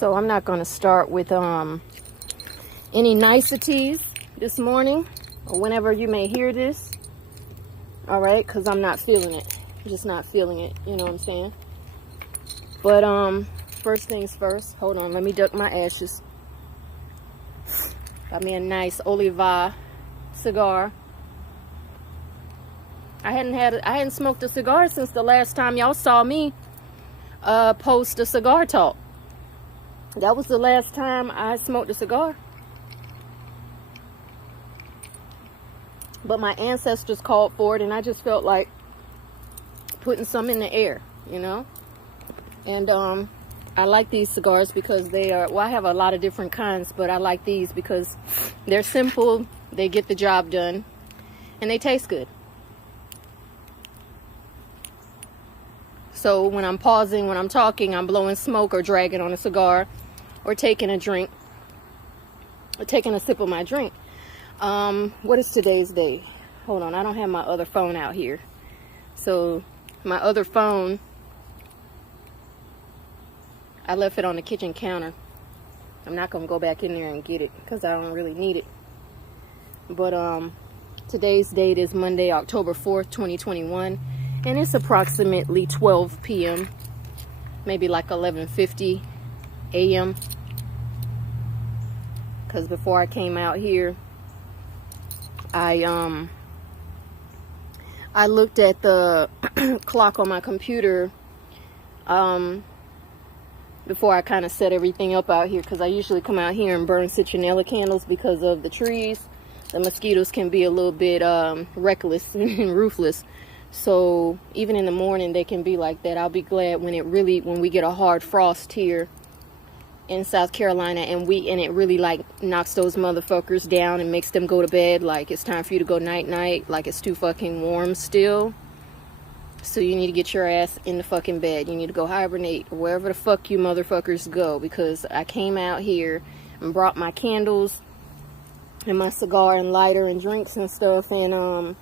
So I'm not going to start with any niceties this morning or whenever you may hear this. All right, because I'm not feeling it. I'm just not feeling it. You know what I'm saying? But first things first. Hold on, let me duck my ashes. Got me a nice Oliva cigar. I hadn't smoked a cigar since the last time y'all saw me post a cigar talk. That was the last time I smoked a cigar. But my ancestors called for it, and I just felt like putting some in the air, you know. And I like these cigars because they are, well, I have a lot of different kinds, but I like these because they're simple, they get the job done, and they taste good. So when I'm pausing, when I'm talking, I'm blowing smoke or dragging on a cigar or taking a drink or taking a sip of my drink. What is today's day? Hold on, I don't have my other phone out here. So my other phone, I left it on the kitchen counter. I'm not gonna go back in there and get it because I don't really need it. But today's date is Monday, October 4th, 2021, and it's approximately 12 p.m. maybe like 11:50 a.m. because before I came out here, I looked at the clock on my computer before I kind of set everything up out here, because I usually come out here and burn citronella candles because of the trees. The mosquitoes can be a little bit reckless and ruthless. So even in the morning they can be like that. I'll be glad when we get a hard frost here in South Carolina and it really like knocks those motherfuckers down and makes them go to bed. Like it's time for you to go night night. Like it's too fucking warm still. So you need to get your ass in the fucking bed. You need to go hibernate or wherever the fuck you motherfuckers go, because I came out here and brought my candles and my cigar and lighter and drinks and stuff, and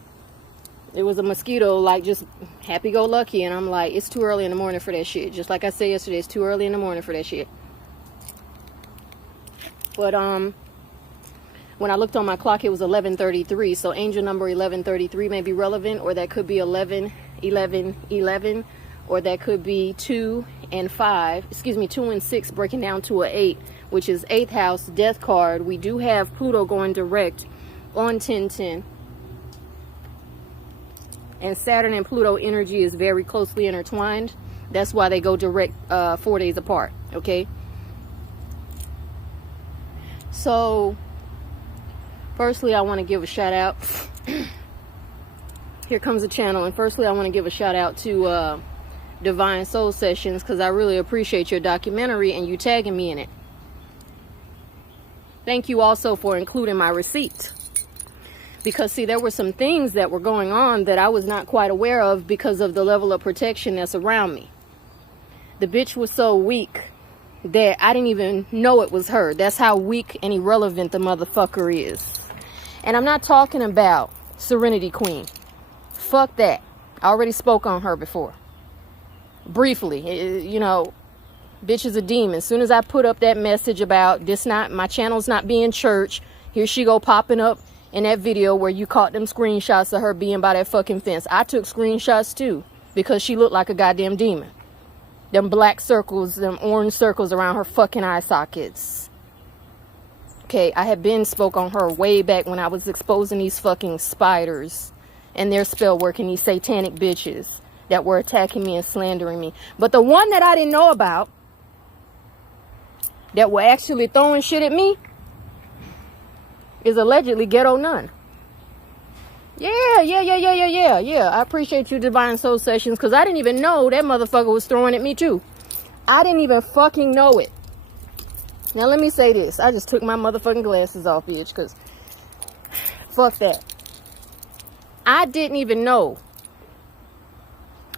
it was a mosquito like just happy-go-lucky, and I'm like, it's too early in the morning for that shit. Just like I said yesterday, it's too early in the morning for that shit. But when I looked on my clock, it was 11:33. So angel number 1133 may be relevant, or that could be 11, 11, 11, or that could be 2 and 5. Excuse me, 2 and 6 breaking down to a 8, which is 8th house, death card. We do have Pluto going direct on 10-10. And Saturn and Pluto energy is very closely intertwined. That's why they go direct 4 days apart, okay? So, firstly, I want to give a shout out. Here comes the channel. And firstly, I want to give a shout out to Divine Soul Sessions, because I really appreciate your documentary and you tagging me in it. Thank you also for including my receipt. Because, see, there were some things that were going on that I was not quite aware of because of the level of protection that's around me. The bitch was so weak that I didn't even know it was her. That's how weak and irrelevant the motherfucker is. And I'm not talking about Serenity Queen. Fuck that. I already spoke on her before. Briefly, you know, bitch is a demon. As soon as I put up that message about this, not my channel's not being church, here she go popping up in that video where you caught them screenshots of her being by that fucking fence. I took screenshots too, because she looked like a goddamn demon. Them black circles, them orange circles around her fucking eye sockets. Okay, I had been spoke on her way back when I was exposing these fucking spiders and their spell work and these satanic bitches that were attacking me and slandering me. But the one that I didn't know about, that were actually throwing shit at me, is allegedly Ghetto Nun. Yeah. I appreciate you, Divine Soul Sessions, because I didn't even know that motherfucker was throwing at me too. I didn't even fucking know it. Now let me say this. I just took my motherfucking glasses off, bitch, because fuck that. I didn't even know.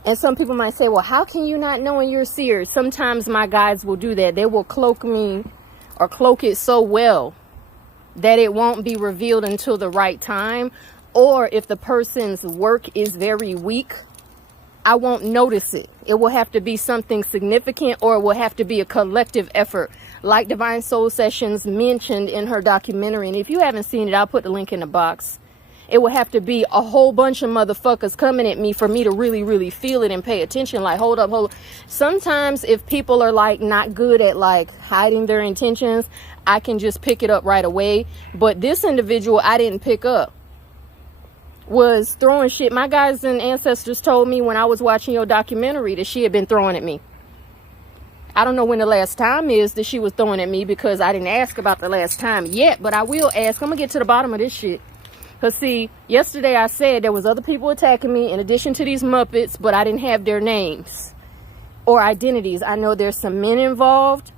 And some people might say, well, how can you not know when you're a seer? Sometimes my guides will do that. They will cloak me or cloak it so well that it won't be revealed until the right time. Or if the person's work is very weak, I won't notice it. It will have to be something significant, or it will have to be a collective effort, like Divine Soul Sessions mentioned in her documentary. And if you haven't seen it, I'll put the link in the box. It will have to be a whole bunch of motherfuckers coming at me for me to really, really feel it and pay attention. Like, hold up, hold up. Sometimes if people are like not good at like hiding their intentions, I can just pick it up right away. But this individual I didn't pick up was throwing shit. My guides and ancestors told me when I was watching your documentary that she had been throwing at me. I don't know when the last time is that she was throwing at me, because I didn't ask about the last time yet, but I will ask. I'm gonna get to the bottom of this shit. Because see, yesterday I said there was other people attacking me in addition to these Muppets, but I didn't have their names or identities. I know there's some men involved,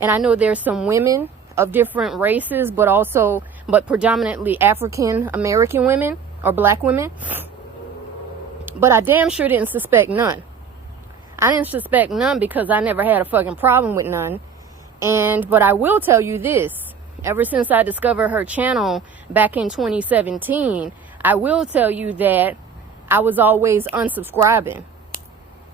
and I know there's some women of different races, but predominantly African American women or black women. But I damn sure didn't suspect none. I didn't suspect none because I never had a fucking problem with none. But I will tell you this. Ever since I discovered her channel back in 2017, I will tell you that I was always unsubscribing.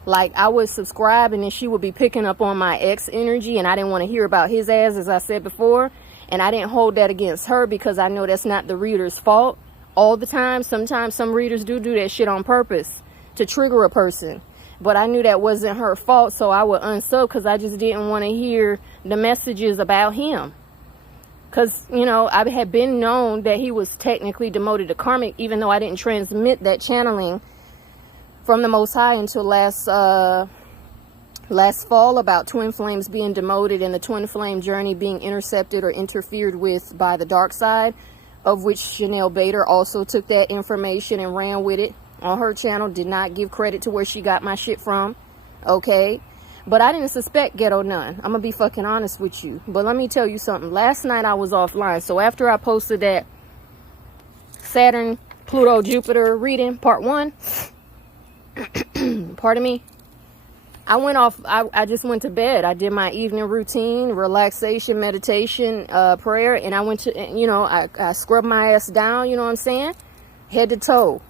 Like, I would subscribe and then she would be picking up on my ex energy, and I didn't want to hear about his ass, as I said before. And I didn't hold that against her, because I know that's not the reader's fault all the time. Sometimes some readers do that shit on purpose to trigger a person. But I knew that wasn't her fault, so I would unsub, because I just didn't want to hear the messages about him. Because, you know, I had been known that he was technically demoted to karmic, even though I didn't transmit that channeling from the Most High until last fall, about twin flames being demoted and the twin flame journey being intercepted or interfered with by the dark side, of which Chanel Bader also took that information and ran with it on her channel. Did not give credit to where she got my shit from. Okay. But I didn't suspect ghetto none. I'm gonna be fucking honest with you. But let me tell you something. Last night I was offline. So after I posted that Saturn, Pluto, Jupiter reading, part 1, pardon me, I went off. I just went to bed. I did my evening routine, relaxation, meditation, prayer. And I went to, you know, I scrubbed my ass down, you know what I'm saying? Head to toe.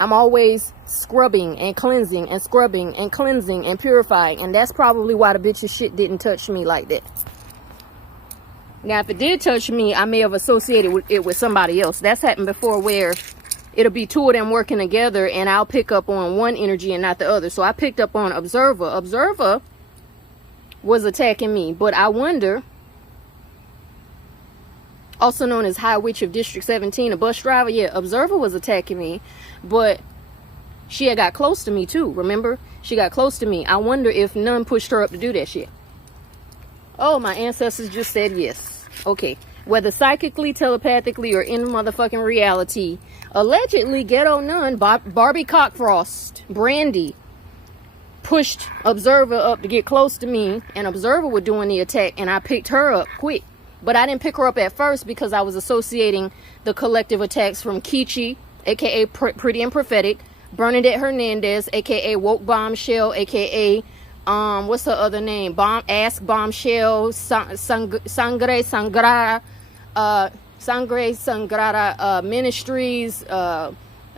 I'm always scrubbing and cleansing and scrubbing and cleansing and purifying. And that's probably why the bitch's shit didn't touch me like that. Now, if it did touch me, I may have associated it with somebody else. That's happened before, where it'll be two of them working together and I'll pick up on one energy and not the other. So I picked up on Observer. Observer was attacking me. But I wonder, also known as High Witch of District 17, a bus driver. Yeah, Observer was attacking me. But she had got close to me too, remember? She got close to me. I wonder if none pushed her up to do that shit. Oh, my ancestors just said yes. Okay. Whether psychically, telepathically, or in motherfucking reality, allegedly, ghetto nun, Barbie Cockfrost, Brandy, pushed Observer up to get close to me, and Observer was doing the attack, and I picked her up quick. But I didn't pick her up at first because I was associating the collective attacks from Kiichii, aka Pretty and Prophetic, Bernadette Hernandez, aka Woke Bombshell, aka what's her other name? Ask Bombshell, Sangre Sangrada Ministries,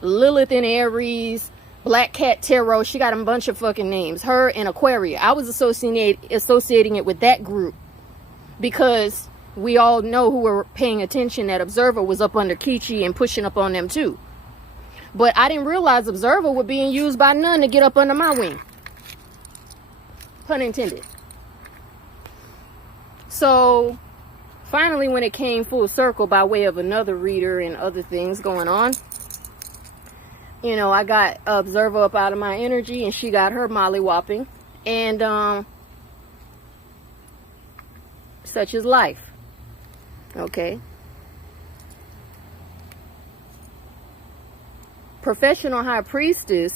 Lilith and Aries, Black Cat Tarot. She got a bunch of fucking names. Her and Aquarius. I was associating it with that group because we all know who were paying attention that Observer was up under Kiichii and pushing up on them too. But I didn't realize Observer was being used by none to get up under my wing. Pun intended. So finally, when it came full circle by way of another reader and other things going on, you know, I got Observer up out of my energy and she got her molly-whopping. And such is life. Okay. Professional High Priestess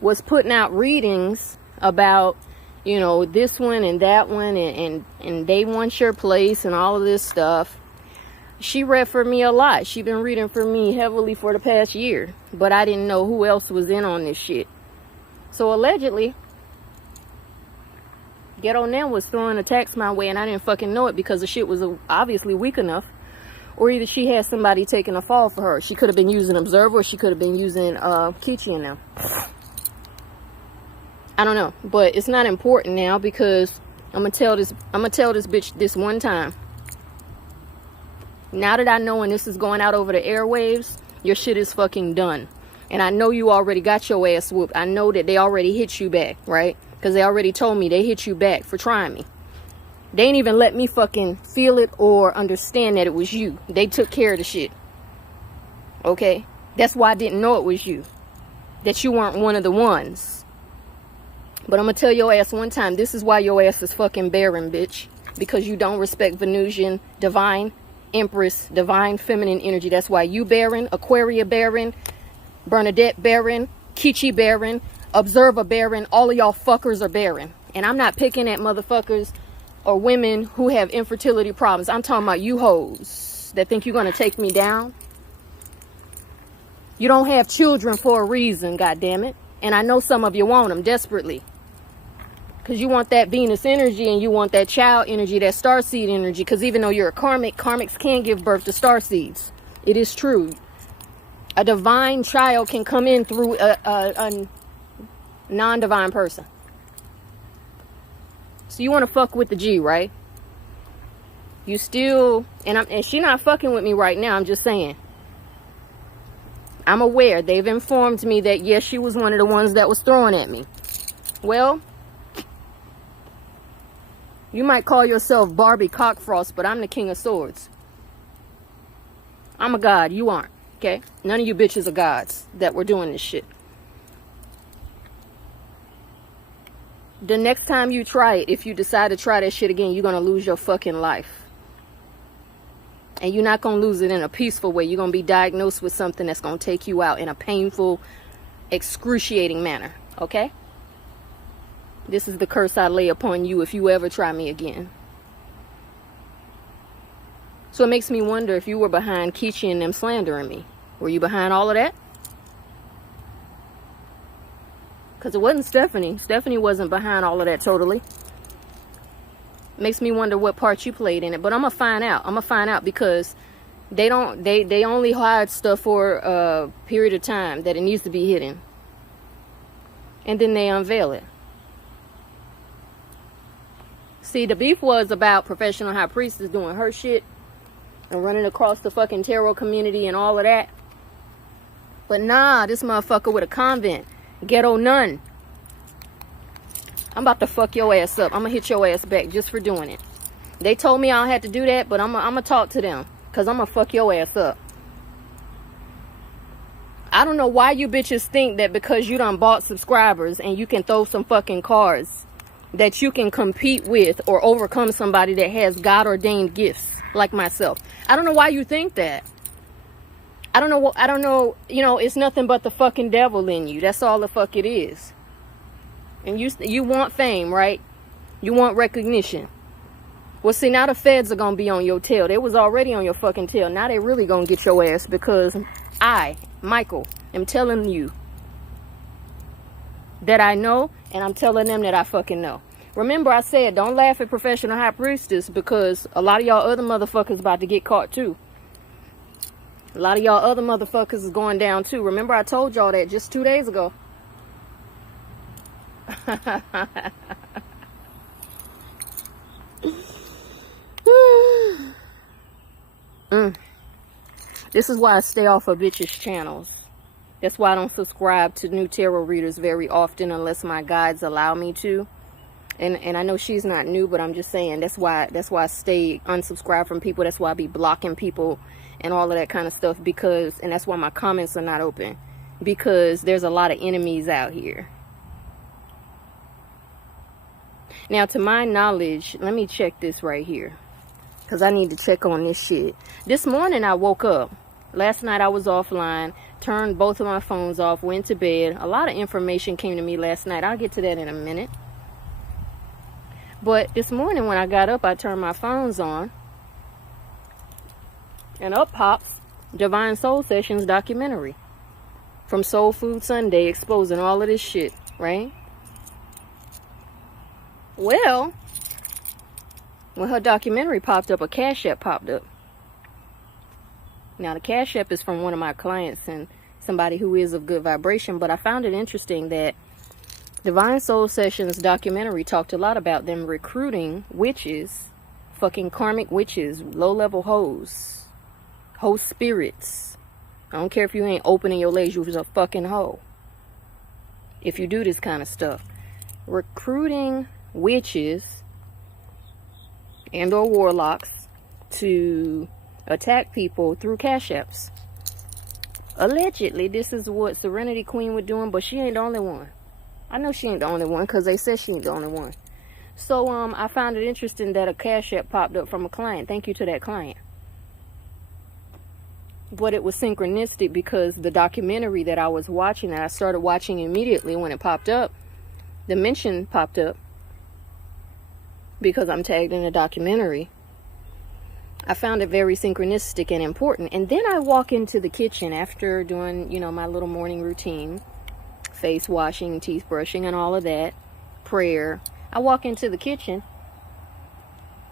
was putting out readings about, you know, this one and that one and they want your place and all of this stuff. She read for me a lot. She been reading for me heavily for the past year, but I didn't know who else was in on this shit. So allegedly, Ghetto Nan was throwing attacks my way and I didn't fucking know it because the shit was obviously weak enough Or either she has somebody taking a fall for her. She could have been using Observer, or she could have been using Kiichii in them. I don't know, but it's not important now, because I'm gonna tell this bitch this one time. Now that I know when this is going out over the airwaves, your shit is fucking done. And I know you already got your ass whooped. I know that they already hit you back, right? Because they already told me they hit you back for trying me. They ain't even let me fucking feel it or understand that it was you. They took care of the shit. Okay? That's why I didn't know it was you. That you weren't one of the ones. But I'm gonna tell your ass one time, this is why your ass is fucking barren, bitch. Because you don't respect Venusian, divine, Empress, divine feminine energy. That's why you barren, Aquarius barren, Bernadette barren, Kiichii barren, Observer barren. All of y'all fuckers are barren. And I'm not picking at motherfuckers or women who have infertility problems. I'm talking about you hoes that think you're gonna take me down. You don't have children for a reason, goddammit. And I know some of you want them desperately. Because you want that Venus energy, and you want that child energy, that starseed energy. Because even though you're a karmic, karmics can give birth to starseeds. It is true. A divine child can come in through a non-divine person. So you want to fuck with the G, right? You still, and she not fucking with me right now. I'm just saying. I'm aware. They've informed me that, yes, she was one of the ones that was throwing at me. Well, you might call yourself Barbie Cockfrost, but I'm the King of Swords. I'm a god. You aren't. Okay? None of you bitches are gods that were doing this shit. The next time you try it, if you decide to try that shit again, you're going to lose your fucking life. And you're not going to lose it in a peaceful way. You're going to be diagnosed with something that's going to take you out in a painful, excruciating manner. Okay? This is the curse I lay upon you if you ever try me again. So it makes me wonder if you were behind Kiichii and them slandering me. Were you behind all of that? Because it wasn't Stephanie. Stephanie wasn't behind all of that totally. Makes me wonder what part you played in it. But I'm going to find out. I'm going to find out, because they only hide stuff for a period of time that it needs to be hidden. And then they unveil it. See, the beef was about Professional High Priestess doing her shit and running across the fucking tarot community and all of that. But nah, this motherfucker with a convent. Ghetto nun. I'm about to fuck your ass up. I'm gonna hit your ass back just for doing it. They told me I don't have to do that, but I'm gonna talk to them. Because I'm gonna fuck your ass up. I don't know why you bitches think that because you done bought subscribers and you can throw some fucking cards, that you can compete with or overcome somebody that has God-ordained gifts like myself. I don't know why you think that. I don't know, you know, it's nothing but the fucking devil in you. That's all the fuck it is. And you want fame, right? You want recognition. Well, see, now the feds are going to be on your tail. They was already on your fucking tail. Now they really going to get your ass, because I, Michael, am telling you that I know, and I'm telling them that I fucking know. Remember, I said, don't laugh at Professional High Priestess, because a lot of y'all other motherfuckers about to get caught too. A lot of y'all other motherfuckers is going down too. Remember, I told y'all that just 2 days ago. This is why I stay off of bitches' channels. That's why I don't subscribe to new tarot readers very often unless my guides allow me to. And I know she's not new, but I'm just saying that's why I stay unsubscribed from people. That's why I be blocking people and all of that kind of stuff, and that's why my comments are not open, because there's a lot of enemies out here. Now, to my knowledge, let me check this right here, because I need to check on this shit. This morning I woke up. Last night I was offline, turned both of my phones off, went to bed. A lot of information came to me last night. I'll get to that in a minute. But this morning when I got up, I turned my phones on, and up pops Divine Soul Sessions documentary from Soul Food Sunday, exposing all of this shit, right? Well, when her documentary popped up, a Cash App popped up. Now, the Cash App is from one of my clients and somebody who is of good vibration, but I found it interesting that Divine Soul Sessions documentary talked a lot about them recruiting witches, fucking karmic witches, low-level hoes, hoe spirits. I don't care if you ain't opening your legs, you're a fucking hoe. If you do this kind of stuff. Recruiting witches and or warlocks to attack people through Cash Apps. Allegedly, this is what Serenity Queen was doing, but she ain't the only one. I know she ain't the only one because they said she ain't the only one. So, I found it interesting that a Cash App popped up from a client. Thank you to that client. But it was synchronistic because the documentary that I was watching, that I started watching immediately when it popped up, the mention popped up because I'm tagged in the documentary. I found it very synchronistic and important. And then I walk into the kitchen after doing, you know, my little morning routine, face washing, teeth brushing, and all of that, prayer. I walk into the kitchen,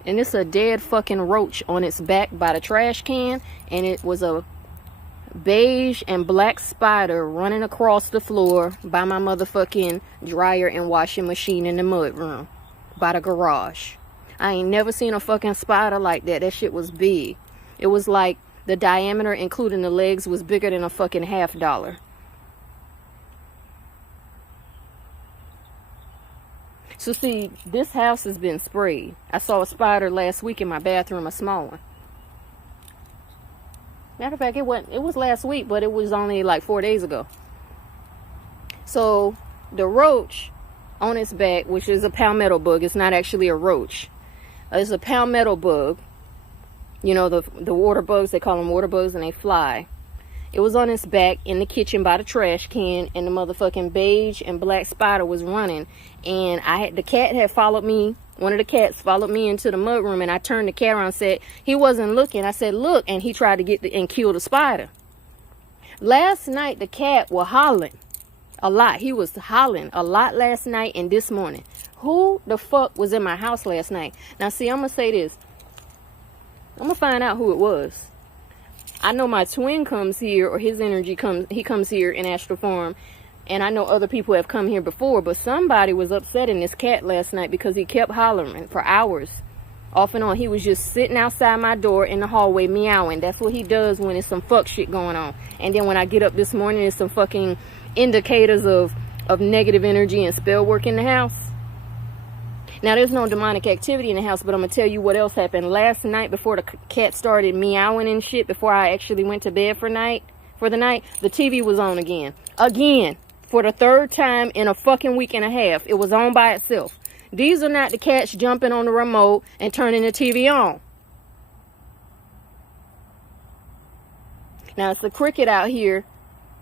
and it's a dead fucking roach on its back by the trash can, and it was a beige and black spider running across the floor by my motherfucking dryer and washing machine in the mud room by the garage. I ain't never seen a fucking spider like that. That shit was big. It was like the diameter, including the legs, was bigger than a fucking $50. So see, this house has been sprayed. I saw a spider last week in my bathroom, a small one. Matter of fact, it was last week, but it was only like 4 days ago. So the roach on its back, which is a palmetto bug, it's not actually a roach. It's a palmetto bug. You know, the water bugs, they call them water bugs, and they fly. It was on its back in the kitchen by the trash can, and the motherfucking beige and black spider was running. And the cat had followed me. One of the cats followed me into the mudroom, and I turned the cat around and said, he wasn't looking. I said, look, and he tried to get and kill the spider. Last night, the cat was hollering a lot. He was hollering a lot last night and this morning. Who the fuck was in my house last night? Now, see, I'm going to say this. I'm going to find out who it was. I know my twin comes here, or his energy comes here in astral form. And I know other people have come here before, but somebody was upsetting this cat last night because he kept hollering for hours. Off and on. He was just sitting outside my door in the hallway meowing. That's what he does when there's some fuck shit going on. And then when I get up this morning, there's some fucking indicators of negative energy and spell work in the house. Now, there's no demonic activity in the house, but I'm going to tell you what else happened. Last night, before the cat started meowing and shit, before I actually went to bed for the night, the TV was on again. Again. For the third time in a fucking week and a half. It was on by itself. These are not the cats jumping on the remote and turning the TV on. Now, it's the cricket out here,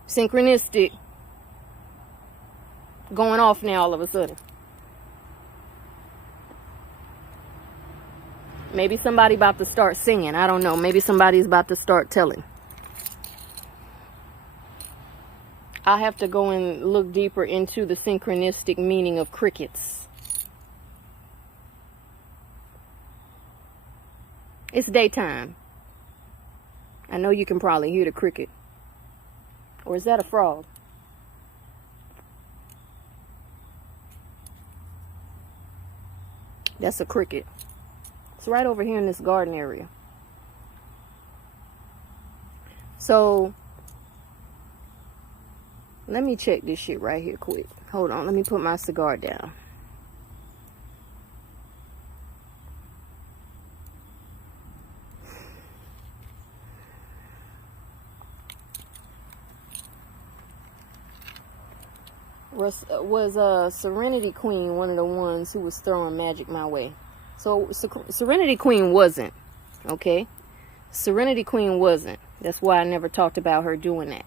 synchronistic, going off now all of a sudden. Maybe somebody about to start singing. I don't know. Maybe somebody's about to start telling. I have to go and look deeper into the synchronistic meaning of crickets. It's daytime. I know you can probably hear the cricket. Or is that a frog? That's a cricket. It's right over here in this garden area. So let me check this shit right here quick. Hold on. Let me put my cigar down. Was Serenity Queen one of the ones who was throwing magic my way? So Serenity Queen wasn't. Okay? Serenity Queen wasn't. That's why I never talked about her doing that.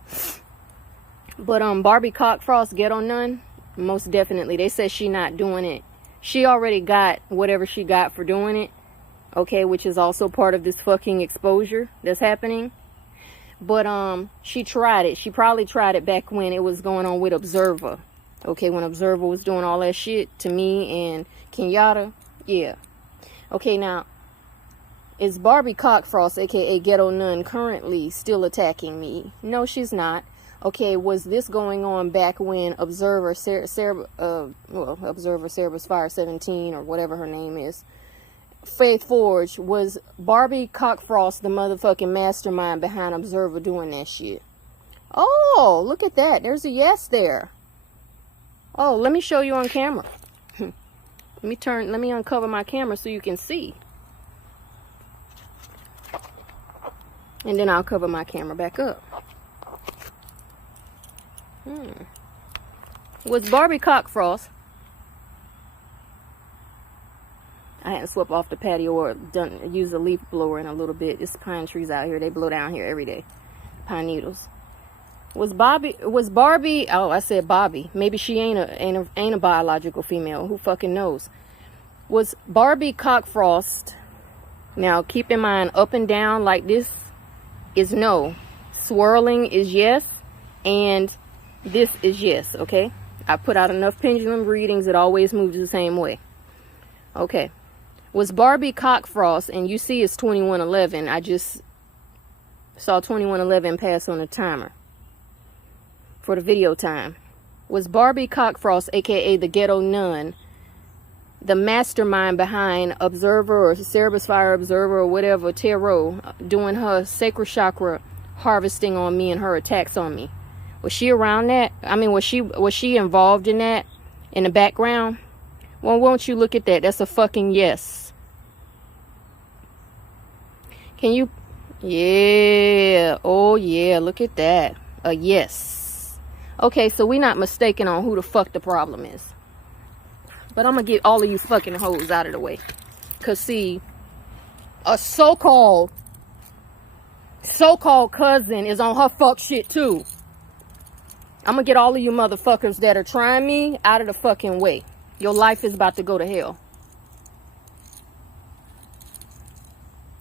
But Barbie Cockfrost Ghetto Nun, most definitely. They said she not doing it. She already got whatever she got for doing it. Okay, which is also part of this fucking exposure that's happening. But she tried it. She probably tried it back when it was going on with Observer. Okay, when Observer was doing all that shit to me and Kenyatta. Yeah. Okay, now, Is Barbie Cockfrost, aka Ghetto Nun, currently still attacking me? No, she's not. Okay, was this going on back when Observer Observer Cerebus Fire 17 or whatever her name is, Faith Forge, was Barbie Cockfrost the motherfucking mastermind behind Observer doing that shit? Oh, look at that. There's a yes there. Oh, let me show you on camera. Let me uncover my camera so you can see. And then I'll cover my camera back up. Was Barbie Cockfrost... I hadn't swept off the patio or used a leaf blower in a little bit. It's pine trees out here. They blow down here every day. Pine needles. Was Barbie, oh, I said Bobby. Maybe she ain't a biological female. Who fucking knows? Was Barbie Cockfrost, now keep in mind, up and down like this is no. Swirling is yes. And this is yes, okay? I put out enough pendulum readings. It always moves the same way. Okay. Was Barbie Cockfrost, and you see it's 2111. I just saw 2111 pass on the timer for the video time. Was Barbie Cockfrost, aka the Ghetto Nun, the mastermind behind Observer or Cerebus Fire Observer or whatever, Tarot, doing her sacral chakra harvesting on me and her attacks on me? Was she around that? I mean, was she involved in that in the background? Well, won't you look at that? That's a fucking yes. Can you? Yeah. Oh, yeah. Look at that. A yes. Okay, so we're not mistaken on who the fuck the problem is. But I'm going to get all of you fucking hoes out of the way. Because, see, a so-called cousin is on her fuck shit, too. I'm going to get all of you motherfuckers that are trying me out of the fucking way. Your life is about to go to hell.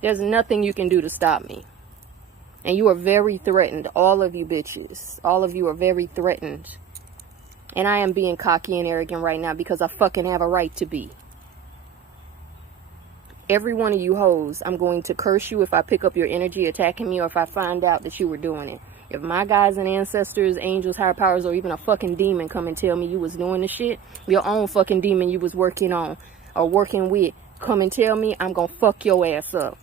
There's nothing you can do to stop me. And you are very threatened. All of you bitches. All of you are very threatened. And I am being cocky and arrogant right now because I fucking have a right to be. Every one of you hoes, I'm going to curse you if I pick up your energy attacking me or if I find out that you were doing it. If my guys and ancestors, angels, higher powers, or even a fucking demon come and tell me you was doing the shit, your own fucking demon you was working on or working with, come and tell me, I'm gonna fuck your ass up.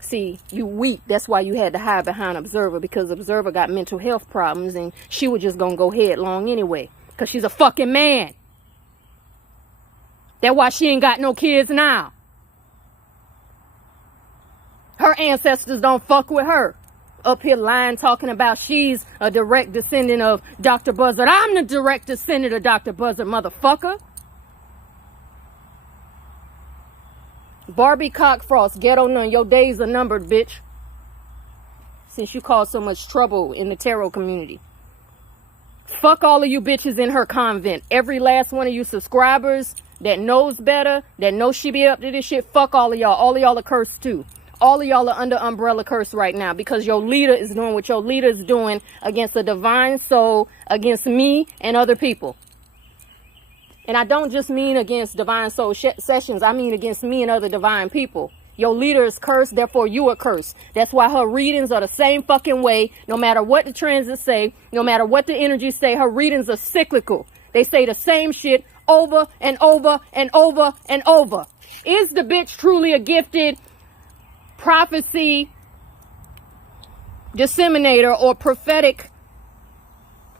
See, you weak. That's why you had to hide behind Observer, because Observer got mental health problems and she was just gonna go headlong anyway. Because she's a fucking man. That's why she ain't got no kids now. Her ancestors don't fuck with her. Up here lying, talking about she's a direct descendant of Dr. Buzzard. I'm the direct descendant of Dr. Buzzard, motherfucker. Barbie Cockfrost, Ghetto Nun, your days are numbered, bitch. Since you caused so much trouble in the tarot community. Fuck all of you bitches in her convent. Every last one of you subscribers that knows better, that knows she be up to this shit, fuck all of y'all. All of y'all are cursed too. All of y'all are under umbrella curse right now because your leader is doing what your leader is doing against the divine soul, against me and other people. And I don't just mean against divine soul sessions. I mean against me and other divine people. Your leader is cursed, therefore you are cursed. That's why her readings are the same fucking way. No matter what the transits say, no matter what the energies say, her readings are cyclical. They say the same shit over and over and over and over. Is the bitch truly a gifted prophecy disseminator or prophetic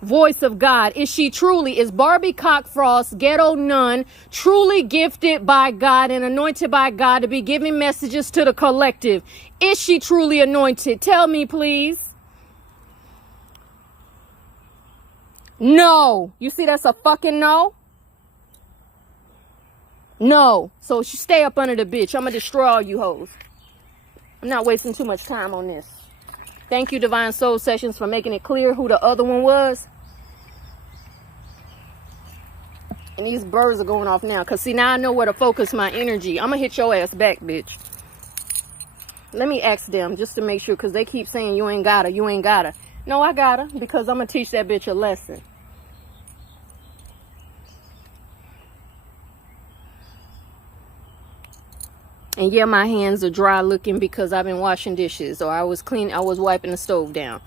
voice of God? Is she truly, is Barbie Cockfrost, Ghetto Nun, truly gifted by God and anointed by God to be giving messages to the collective? Is she truly anointed? Tell me, please. No. You see, that's a fucking no. No. So stay up under the bitch. I'm gonna destroy all you hoes. I'm not wasting too much time on this. Thank you, Divine Soul Sessions, for making it clear who the other one was. And these birds are going off now. Because, see, now I know where to focus my energy. I'm going to hit your ass back, bitch. Let me ask them just to make sure. Because they keep saying, you ain't gotta, you ain't gotta. No, I gotta. Because I'm going to teach that bitch a lesson. And yeah, my hands are dry looking because I've been washing dishes, or I was wiping the stove down.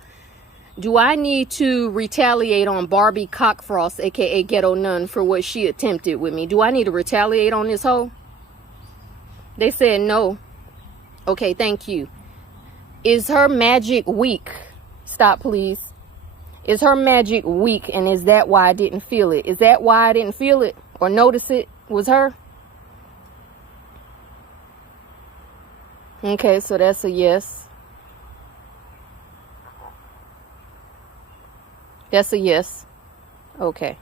Do I need to retaliate on Barbie Cockfrost, aka Ghetto Nun, for what she attempted with me? Do I need to retaliate on this hoe? They said no. Okay, thank you. Is her magic weak? Stop, please. Is her magic weak, and is that why I didn't feel it? Is that why I didn't feel it or notice it was her? Okay, so that's a yes. That's a yes. Okay.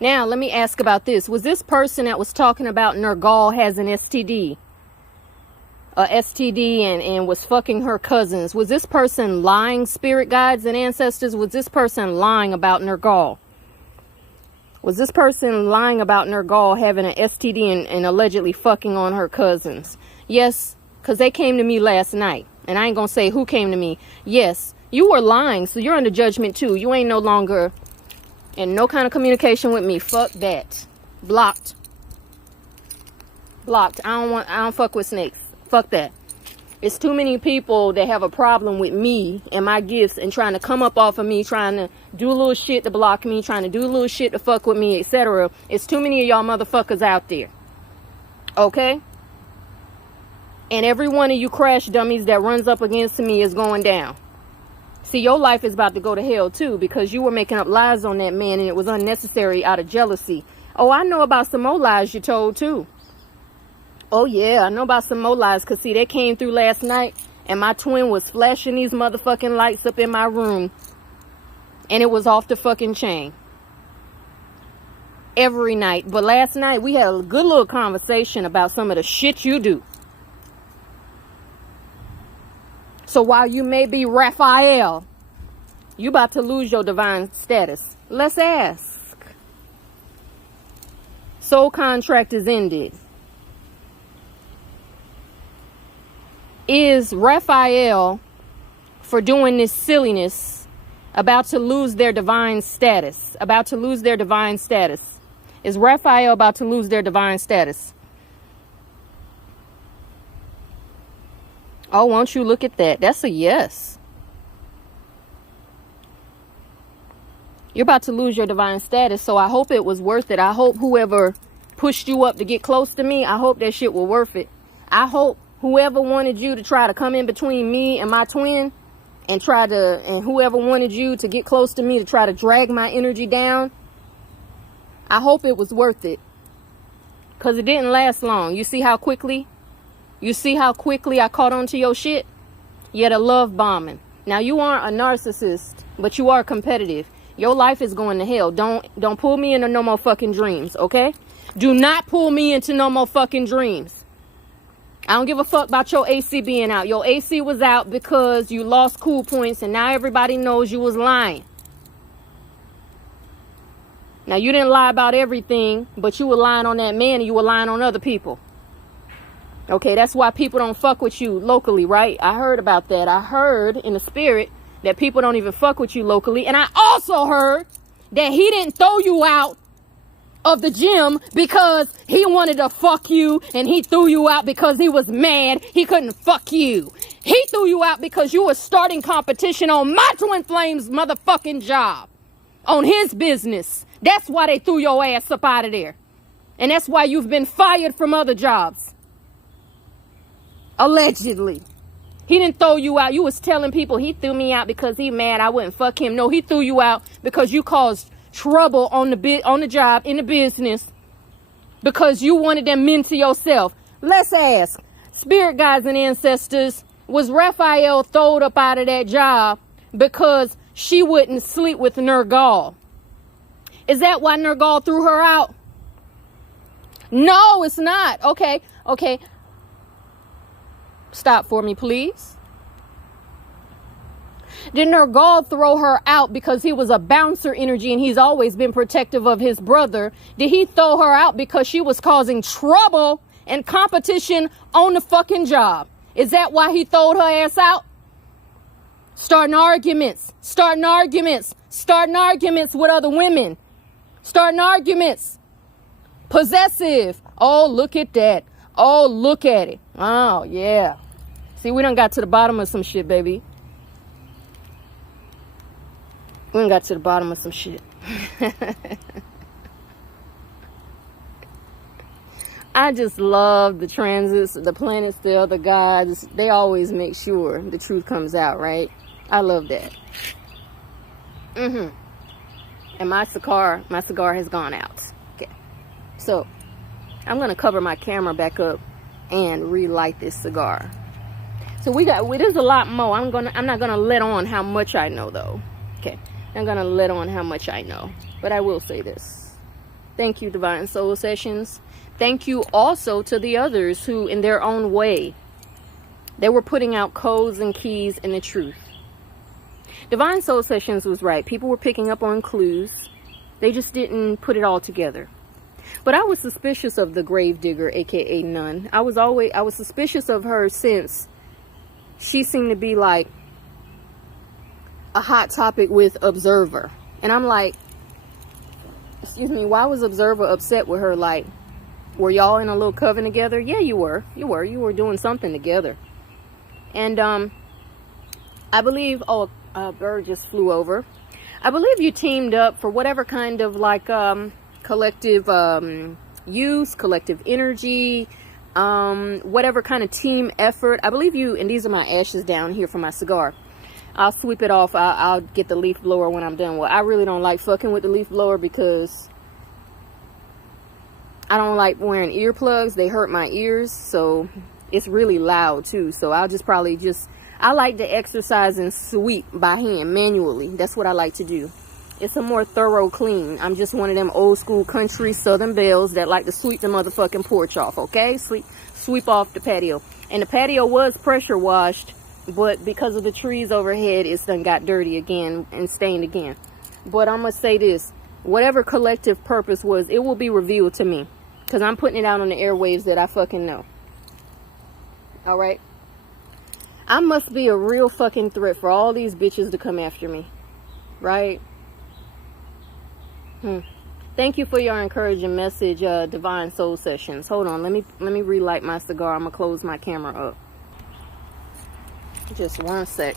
Now, let me ask about this. Was this person that was talking about Nergal has an STD? A STD and was fucking her cousins. Was this person lying, spirit guides and ancestors? Was this person lying about Nergal? Was this person lying about Nergal having an STD and allegedly fucking on her cousins? Yes, because they came to me last night. And I ain't going to say who came to me. Yes, you were lying, so you're under judgment too. You ain't no longer in no kind of communication with me. Fuck that. Blocked. Blocked. I don't fuck with snakes. Fuck that. It's too many people that have a problem with me and my gifts and trying to come up off of me, trying to do a little shit to block me, trying to do a little shit to fuck with me, etc. It's too many of y'all motherfuckers out there. Okay? And every one of you crash dummies that runs up against me is going down. See, your life is about to go to hell too, because you were making up lies on that man and it was unnecessary out of jealousy. Oh, I know about some more lies you told too. Oh, yeah, I know about some more lies, because, see, they came through last night, and my twin was flashing these motherfucking lights up in my room, and it was off the fucking chain. Every night. But last night, we had a good little conversation about some of the shit you do. So while you may be Raphael, you about to lose your divine status. Let's ask. Soul contract is ended. Is Raphael, for doing this silliness, about to lose their divine status? About to lose their divine status? Is Raphael about to lose their divine status? Oh, won't you look at that? That's a yes. You're about to lose your divine status, so I hope it was worth it. I hope whoever pushed you up to get close to me, I hope that shit was worth it. I hope whoever wanted you to try to come in between me and my twin and whoever wanted you to get close to me to try to drag my energy down, I hope it was worth it. Because it didn't last long. You see how quickly I caught on to your shit? Yet a love bombing. Now, you aren't a narcissist, but you are competitive. Your life is going to hell. Don't pull me into no more fucking dreams, okay? Do not pull me into no more fucking dreams. I don't give a fuck about your AC being out. Your AC was out because you lost cool points and now everybody knows you was lying. Now, you didn't lie about everything, but you were lying on that man and you were lying on other people. Okay, that's why people don't fuck with you locally, right? I heard about that. I heard in the spirit that people don't even fuck with you locally. And I also heard that he didn't throw you out of the gym because he wanted to fuck you, and he threw you out because he was mad he couldn't fuck you. He threw you out because you were starting competition on my twin flame's motherfucking job, on his business. That's why they threw your ass up out of there, and that's why you've been fired from other jobs, allegedly. He didn't throw you out. You was telling people he threw me out because he mad I wouldn't fuck him. No, he threw you out because you caused trouble on the job, in the business, because you wanted them men to yourself. Let's ask, spirit guides and ancestors, was Raphael thrown up out of that job because she wouldn't sleep with Nergal? Is that why Nergal threw her out? No, it's not. Okay. Stop for me, please. Did Nergal throw her out because he was a bouncer energy and he's always been protective of his brother? Did he throw her out because she was causing trouble and competition on the fucking job? Is that why he throwed her ass out? Starting arguments with other women. Starting arguments. Possessive. Oh, look at that. Oh, look at it. Oh, yeah. See, we done got to the bottom of some shit, baby. We done got to the bottom of some shit. I just love the transits, the planets, the other gods. They always make sure the truth comes out, right? I love that. And my cigar has gone out. Okay. So, I'm going to cover my camera back up and relight this cigar. So there's a lot more. I'm not going to let on how much I know, though. Okay. I'm going to let on how much I know. But I will say this. Thank you, Divine Soul Sessions. Thank you also to the others who, in their own way, they were putting out codes and keys and the truth. Divine Soul Sessions was right. People were picking up on clues. They just didn't put it all together. But I was suspicious of the gravedigger, aka Nun. I was suspicious of her since she seemed to be like a hot topic with Observer. And I'm like, excuse me, why was Observer upset with her? Like, were y'all in a little coven together? Yeah, you were. You were doing something together. And I believe, oh, a bird just flew over. I believe you teamed up for whatever kind of like collective use, collective energy, whatever kind of team effort. I believe you, and these are my ashes down here for my cigar. I'll sweep it off. I'll get the leaf blower when I'm done. Well, I really don't like fucking with the leaf blower because I don't like wearing earplugs. They hurt my ears, so it's really loud too. So I'll just I like to exercise and sweep by hand, manually. That's what I like to do. It's a more thorough clean. I'm just one of them old school country southern belles that like to sweep the motherfucking porch off, okay? Sweep off the patio. And the patio was pressure washed, but because of the trees overhead, it's done got dirty again and stained again. But I'm gonna say this. Whatever collective purpose was, it will be revealed to me. Because I'm putting it out on the airwaves that I fucking know. Alright? I must be a real fucking threat for all these bitches to come after me. Right? Thank you for your encouraging message, Divine Soul Sessions. Hold on, let me relight my cigar. I'm gonna close my camera up. Just one sec.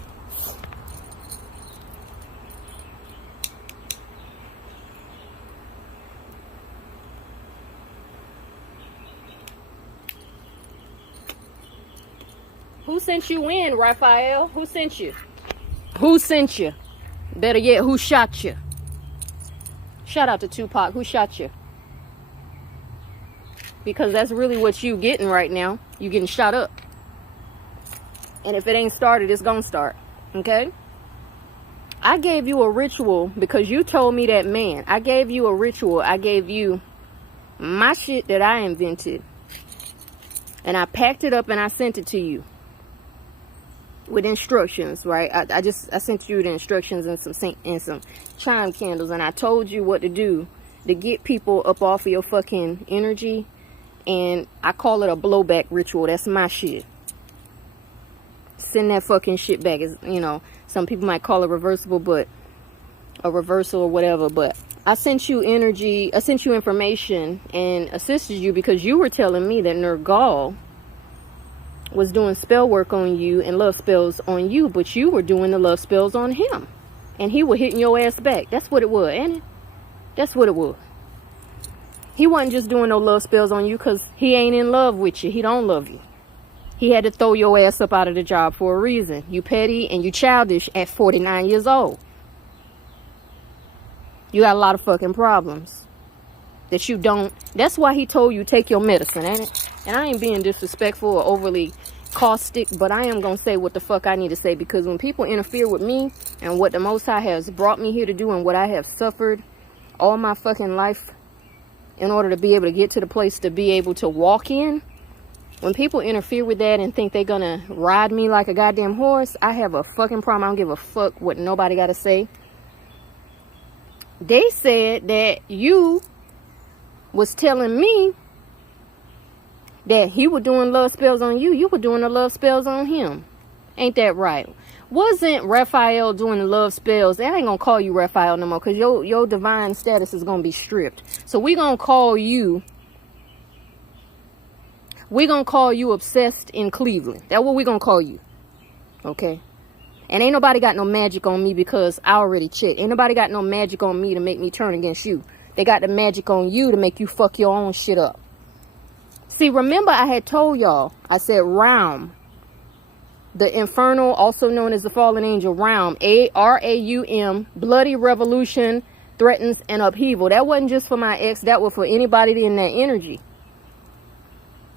Who sent you in, Raphael? Who sent you? Who sent you? Better yet, who shot you? Shout out to Tupac. Who shot you? Because that's really what you getting right now. You getting shot up. And if it ain't started, it's gonna start. Okay? I gave you a ritual because you told me that, man. I gave you a ritual. I gave you my shit that I invented. And I packed it up and I sent it to you. With instructions, right? I sent you the instructions and some chime candles, and I told you what to do to get people up off of your fucking energy. And I call it a blowback ritual. That's my shit. Send that fucking shit back. It's, you know, some people might call it reversible, but a reversal or whatever. But I sent you energy. I sent you information and assisted you because you were telling me that Nergal was doing spell work on you and love spells on you, but you were doing the love spells on him, and he was hitting your ass back. That's what it was, ain't it? That's what it was. He wasn't just doing no love spells on you because he ain't in love with you. He don't love you. He had to throw your ass up out of the job for a reason. You petty and you childish at 49 years old. You got a lot of fucking problems that you don't. That's why he told you take your medicine, ain't it? And I ain't being disrespectful or overly caustic, but I am going to say what the fuck I need to say, because when people interfere with me and what the Most High has brought me here to do and what I have suffered all my fucking life in order to be able to get to the place to be able to walk in, when people interfere with that and think they're going to ride me like a goddamn horse, I have a fucking problem. I don't give a fuck what nobody got to say. They said that you was telling me that he was doing love spells on you. You were doing the love spells on him. Ain't that right? Wasn't Raphael doing the love spells? I ain't gonna call you Raphael no more, because your divine status is gonna be stripped. So we gonna call you We're going to call you obsessed in Cleveland. That's what we're going to call you. Okay? And ain't nobody got no magic on me because I already checked. Ain't nobody got no magic on me to make me turn against you. They got the magic on you to make you fuck your own shit up. See, remember I had told y'all, I said Raum, the infernal, also known as the fallen angel, Raum, A-R-A-U-M, bloody revolution, threatens an upheaval. That wasn't just for my ex, that was for anybody in that energy.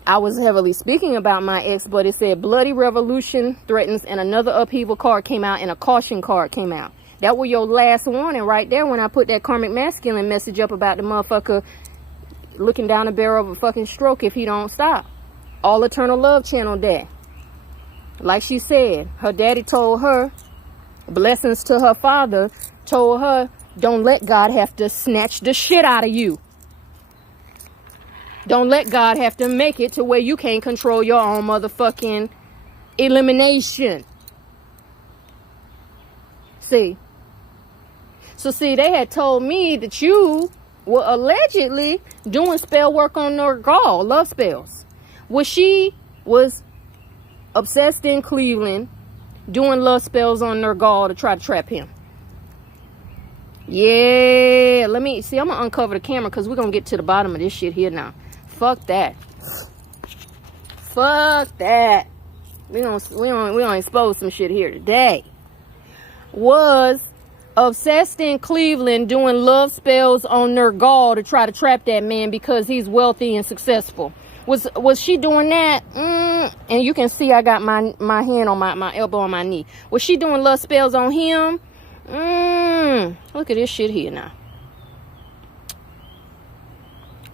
I was heavily speaking about my ex, but it said bloody revolution threatens, and another upheaval card came out, and a caution card came out. That was your last warning right there when I put that karmic masculine message up about the motherfucker looking down the barrel of a fucking stroke if he don't stop. All Eternal Love channel there. Like she said, her daddy told her, blessings to her father, told her, don't let God have to snatch the shit out of you. Don't let God have to make it to where you can't control your own motherfucking elimination. See? So see, they had told me that you were allegedly doing spell work on Nergal, love spells. Well, she was obsessed in Cleveland doing love spells on Nergal to try to trap him. Yeah, let me see. I'm gonna uncover the camera because we're gonna get to the bottom of this shit here now. Fuck that. Fuck that. We gonna expose some shit here today. Was obsessed in Cleveland doing love spells on Nergal to try to trap that man because he's wealthy and successful. Was she doing that? And you can see I got my hand on my elbow on my knee. Was she doing love spells on him? Look at this shit here now.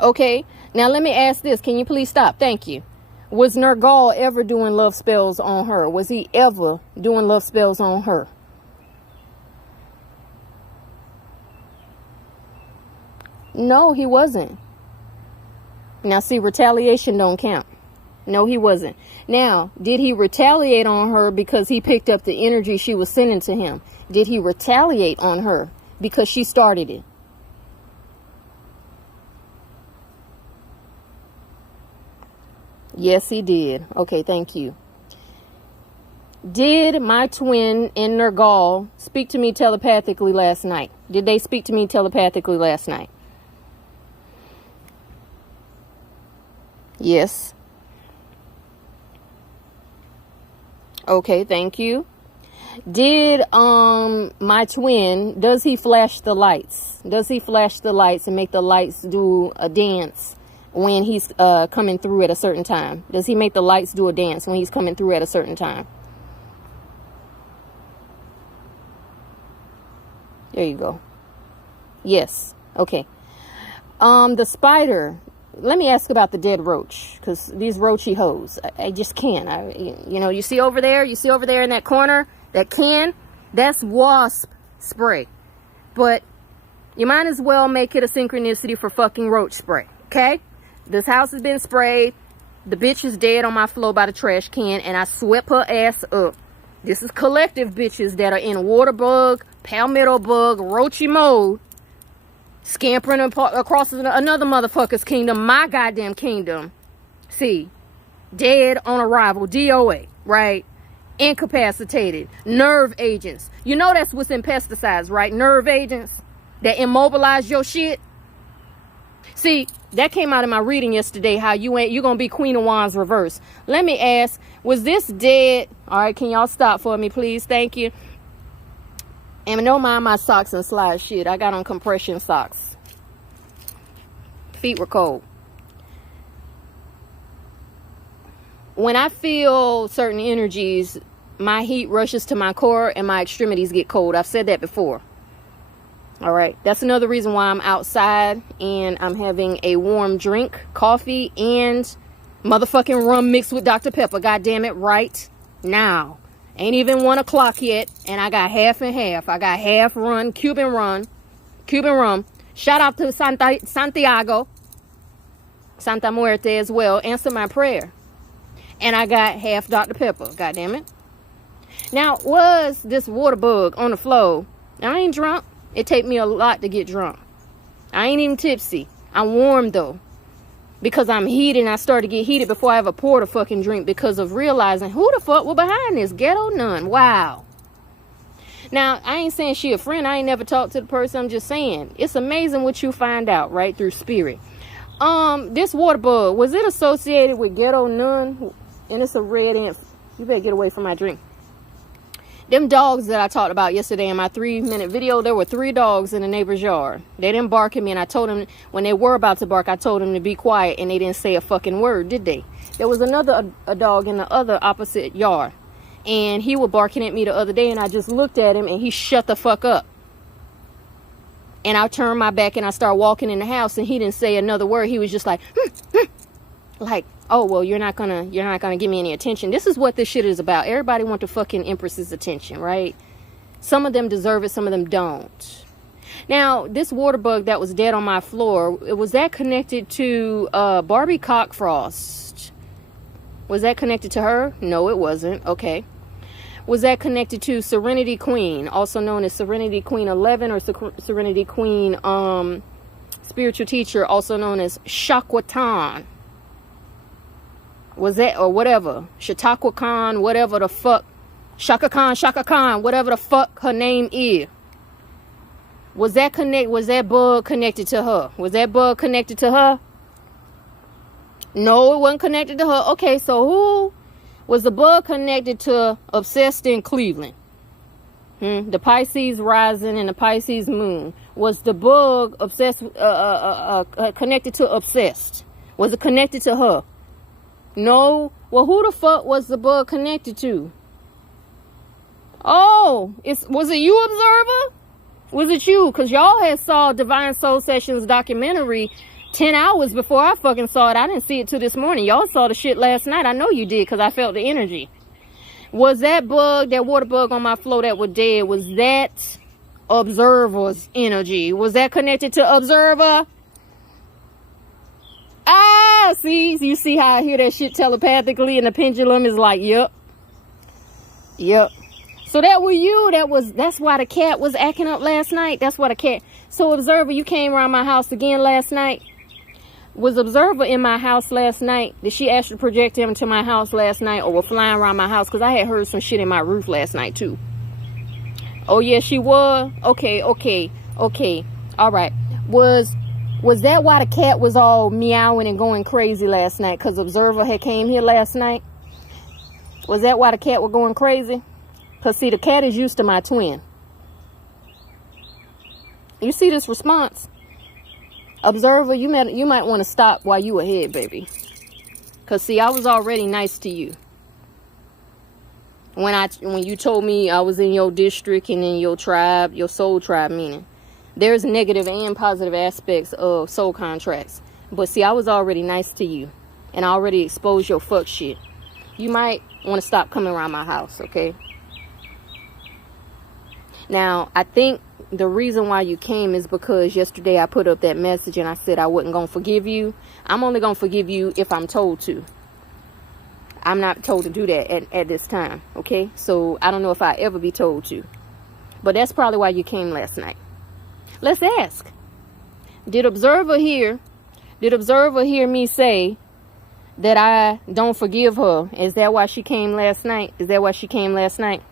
Okay, now let me ask this. Can you please stop? Thank you. Was Nergal ever doing love spells on her? Was he ever doing love spells on her? No, he wasn't. Now, see, retaliation don't count. No, he wasn't. Now, did he retaliate on her because he picked up the energy she was sending to him? Did he retaliate on her because she started it? Yes, he did. Okay, thank you. Did my twin and Nergal speak to me telepathically last night? Did they speak to me telepathically last night? Yes. Okay, thank you. Did my twin, does he flash the lights? Does he flash the lights and make the lights do a dance when he's coming through at a certain time? Does he make the lights do a dance when he's coming through at a certain time? There you go. Yes. Okay. The spider. Let me ask about the dead roach, because these roachy hoes, I just can't. You see over there? You see over there in that corner? That can? That's wasp spray. But you might as well make it a synchronicity for fucking roach spray. Okay? This house has been sprayed. The bitch is dead on my floor by the trash can, and I swept her ass up. This is collective bitches that are in water bug, palmetto bug, roachy mode, scampering across another motherfucker's kingdom, my goddamn kingdom. See, dead on arrival, DOA, right? Incapacitated, nerve agents. You know that's what's in pesticides, right? Nerve agents that immobilize your shit. See, that came out in my reading yesterday, how you're gonna be Queen of Wands reverse. Let me ask, was this dead? All right, can y'all stop for me, please? Thank you. And don't mind my socks and slide shit. I got on compression socks. Feet were cold. When I feel certain energies, my heat rushes to my core and my extremities get cold. I've said that before. All right. That's another reason why I'm outside and I'm having a warm drink, coffee, and motherfucking rum mixed with Dr. Pepper. God damn it, right now. Ain't even 1 o'clock yet, and I got half and half. I got half run, Cuban rum. Shout out to Santiago, Santa Muerte as well. Answer my prayer. And I got half Dr. Pepper. God damn it. Now, was this water bug on the floor? I ain't drunk. It take me a lot to get drunk. I ain't even tipsy. I'm warm though. because I'm heated, and I started to get heated before I ever poured a fucking drink because of realizing who the fuck was behind this ghetto nun. Wow. Now, I ain't saying she a friend. I ain't never talked to the person. I'm just saying it's amazing what you find out, right, through spirit. This water bug, was it associated with ghetto nun? And it's a red ant. You better get away from my drink. Them dogs that I talked about yesterday in my 3-minute video, there were 3 dogs in the neighbor's yard. They didn't bark at me, and I told them, when they were about to bark, I told them to be quiet, and they didn't say a fucking word, did they? There was another a dog in the other opposite yard, and he was barking at me the other day, and I just looked at him, and he shut the fuck up. And I turned my back, and I started walking in the house, and he didn't say another word. He was just like, like, oh, well, you're not gonna give me any attention. This is what this shit is about. Everybody want the fucking Empress's attention, right? Some of them deserve it, some of them don't. Now, this water bug that was dead on my floor, was that connected to Barbie Cockfrost? Was that connected to her? No, it wasn't. Okay. Was that connected to Serenity Queen, also known as Serenity Queen 11, or Serenity Queen spiritual teacher, also known as Shakwatan? Was that, or whatever, Chautauqua Khan, whatever the fuck, Shaka Khan, whatever the fuck her name is. Was that bug connected to her? Was that bug connected to her? No, it wasn't connected to her. Okay, so who was the bug connected to? Obsessed in Cleveland. The Pisces rising and the Pisces moon. Was the bug obsessed, connected to Obsessed? Was it connected to her? No. Well, who the fuck was the bug connected to? Oh, was it you, Observer? Was it you? Because y'all had saw Divine Soul Sessions documentary 10 hours before I fucking saw it. I didn't see it till this morning. Y'all saw the shit last night. I know you did, because I felt the energy. Was that bug, that water bug on my floor that was dead, was that Observer's energy? Was that connected to Observer? Ah, see, you see how I hear that shit telepathically, and the pendulum is like, yep. So that was you. That's why the cat was acting up last night. That's why the cat. So Observer, you came around my house again last night. Was Observer in my house last night? Did she astral project him to my house last night, or was flying around my house? Because I had heard some shit in my roof last night too. Oh yeah, she was. Okay. All right. Was that why the cat was all meowing and going crazy last night? Because Observer had came here last night? Was that why the cat was going crazy? Because, see, the cat is used to my twin. You see this response? Observer, you might want to stop while you ahead, baby. Because, see, I was already nice to you. When you told me I was in your district and in your tribe, your soul tribe meaning. There's negative and positive aspects of soul contracts. But see, I was already nice to you. And I already exposed your fuck shit. You might want to stop coming around my house, okay? Now, I think the reason why you came is because yesterday I put up that message and I said I wasn't going to forgive you. I'm only going to forgive you if I'm told to. I'm not told to do that at this time, okay? So, I don't know if I'll ever be told to. But that's probably why you came last night. Let's ask. Did Observer hear me say that I don't forgive her? Is that why she came last night? Is that why she came last night?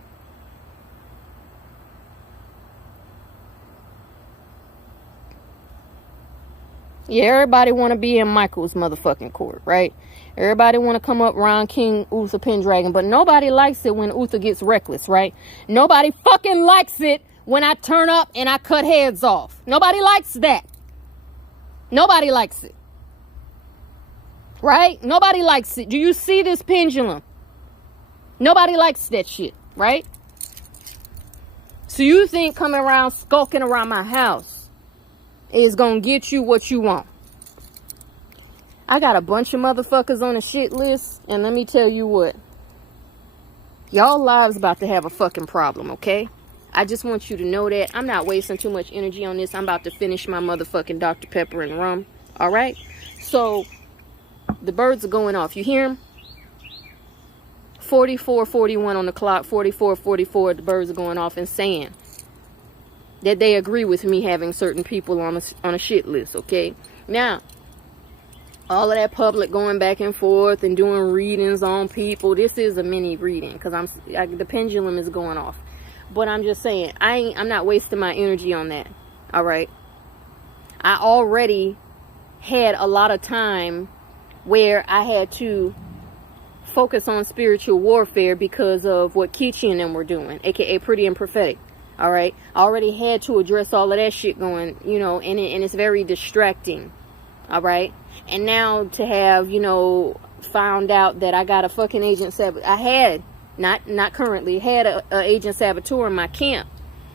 Yeah, everybody want to be in Michael's motherfucking court, right? Everybody want to come up around King Uther Pendragon, but nobody likes it when Uther gets reckless, right? Nobody fucking likes it when I turn up and I cut heads off. Nobody likes that. Nobody likes it. Right? Nobody likes it. Do you see this pendulum? Nobody likes that shit, right? So you think coming around, skulking around my house is gonna get you what you want? I got a bunch of motherfuckers on the shit list, and let me tell you what. Y'all lives about to have a fucking problem, okay? I just want you to know that. I'm not wasting too much energy on this. I'm about to finish my motherfucking Dr. Pepper and rum. Alright? So, the birds are going off. You hear them? 44:41 on the clock. 44:44. The birds are going off and saying that they agree with me having certain people on a shit list, okay? Now, All of that public going back and forth and doing readings on people. This is a mini reading because the pendulum is going off. But I'm just saying, I'm not wasting my energy on that. All right. I already had a lot of time where I had to focus on spiritual warfare because of what Kiichii and them were doing, aka Pretty and Prophetic. All right. I already had to address all of that shit going, you know, and it's very distracting. All right. And now to have, you know, found out that I got a fucking agent saboteur. I had, not currently, had a agent saboteur in my camp.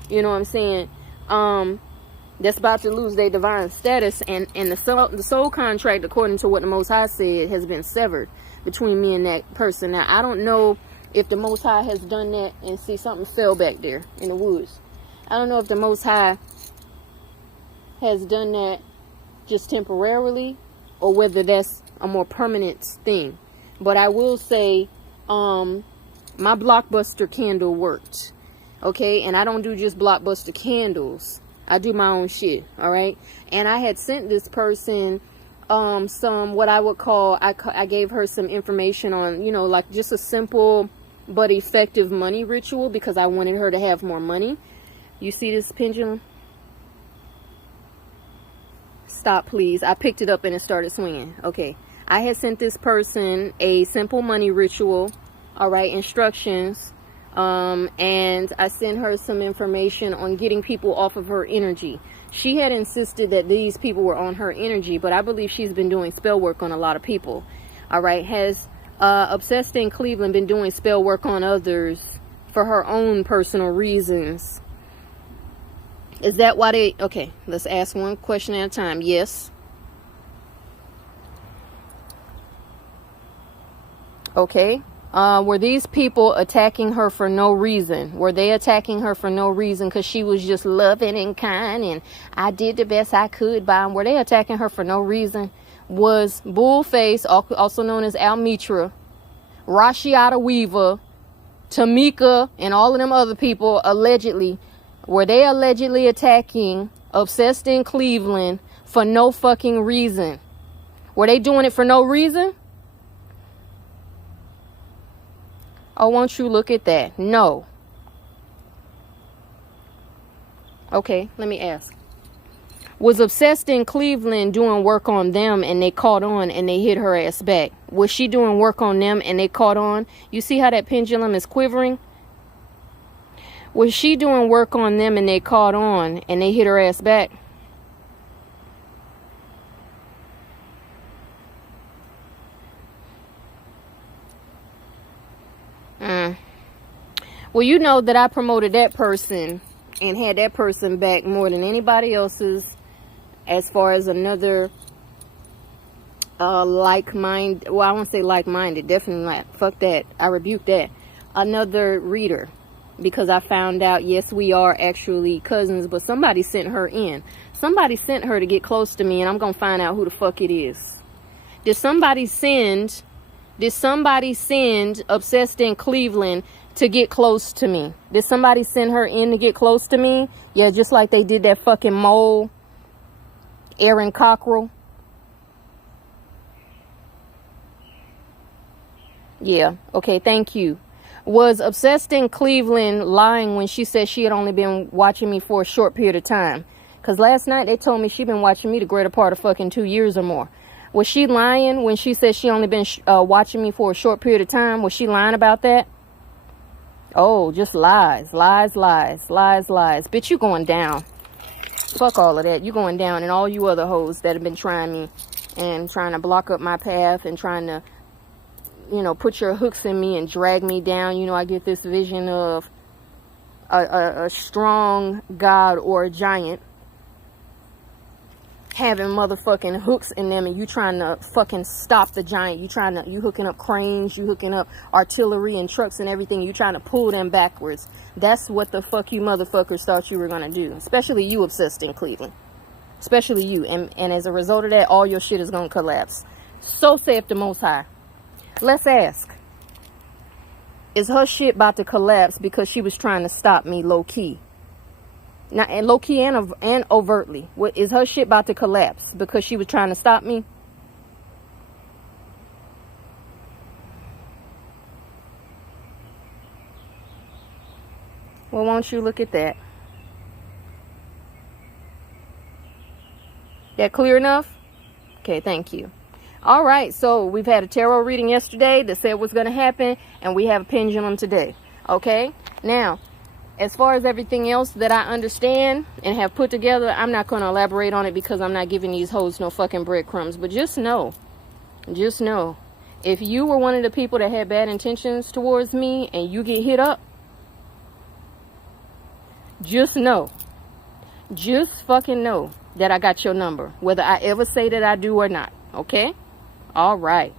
You know what I'm saying? That's about to lose their divine status. And the soul contract, according to what the Most High said, has been severed between me and that person. Now, I don't know if the Most High has done that, and see something fell back there in the woods. I don't know if the Most High has done that just temporarily, or whether that's a more permanent thing. But I will say, my blockbuster candle worked. Okay, and I don't do just blockbuster candles. I do my own shit. All right, and I had sent this person some, what I would call, I gave her some information on, you know, like just a simple but effective money ritual, because I wanted her to have more money. You see this pendulum? Stop, please. I picked it up and it started swinging. Okay. I had sent this person a simple money ritual. All right. Instructions. And I sent her some information on getting people off of her energy. She had insisted that these people were on her energy, but I believe she's been doing spell work on a lot of people. All right. Has Obsessed in Cleveland been doing spell work on others for her own personal reasons? Is that why they... Okay, let's ask one question at a time. Yes. Okay. Were these people attacking her for no reason? Were they attacking her for no reason because she was just loving and kind and I did the best I could by them? Were they attacking her for no reason? Was Bullface, also known as Almitra, Rashiata Weaver, Tamika, and all of them other people allegedly... Were they allegedly attacking Obsessed in Cleveland for no fucking reason? Were they doing it for no reason? Oh, won't you look at that? No. Okay, let me ask. Was Obsessed in Cleveland doing work on them and they caught on and they hit her ass back? Was she doing work on them and they caught on? You see how that pendulum is quivering? Was she doing work on them and they caught on and they hit her ass back? Well, you know that I promoted that person and had that person back more than anybody else's, as far as another like-minded, well, I won't say like-minded, definitely not. Fuck that. I rebuke that. Another reader. Because I found out, yes, we are actually cousins, but somebody sent her in. Somebody sent her to get close to me, and I'm going to find out who the fuck it is. Did somebody send Obsessed in Cleveland to get close to me? Did somebody send her in to get close to me? Yeah, just like they did that fucking mole, Aaron Cockrell. Yeah, okay, thank you. Was Obsessed in Cleveland lying when she said she had only been watching me for a short period of time? Because last night they told me she'd been watching me the greater part of fucking 2 years or more. Was she lying when she said she only been watching me for a short period of time? Was she lying about that? Oh, just lies, lies, lies, lies, lies. Bitch, you going down. Fuck all of that. You going down, and all you other hoes that have been trying me and trying to block up my path and trying to, you know, put your hooks in me and drag me down. You know, I get this vision of a strong god or a giant having motherfucking hooks in them, and you trying to fucking stop the giant. You hooking up cranes, you hooking up artillery and trucks and everything. You trying to pull them backwards. That's what the fuck you motherfuckers thought you were gonna do. Especially you, Obsessed in Cleveland. Especially you. And as a result of that, all your shit is gonna collapse. So saith the Most High. Let's ask. Is her shit about to collapse because she was trying to stop me low-key? Now, and low-key and overtly. What, is her shit about to collapse because she was trying to stop me? Well, won't you look at that? That clear enough? Okay, thank you. All right, so we've had a tarot reading yesterday that said what's going to happen, and we have a pendulum today. Okay, now, as far as everything else that I understand and have put together, I'm not going to elaborate on it because I'm not giving these hoes no fucking breadcrumbs. But just know, if you were one of the people that had bad intentions towards me and you get hit up, just know, just fucking know that I got your number, whether I ever say that I do or not. Okay? All right.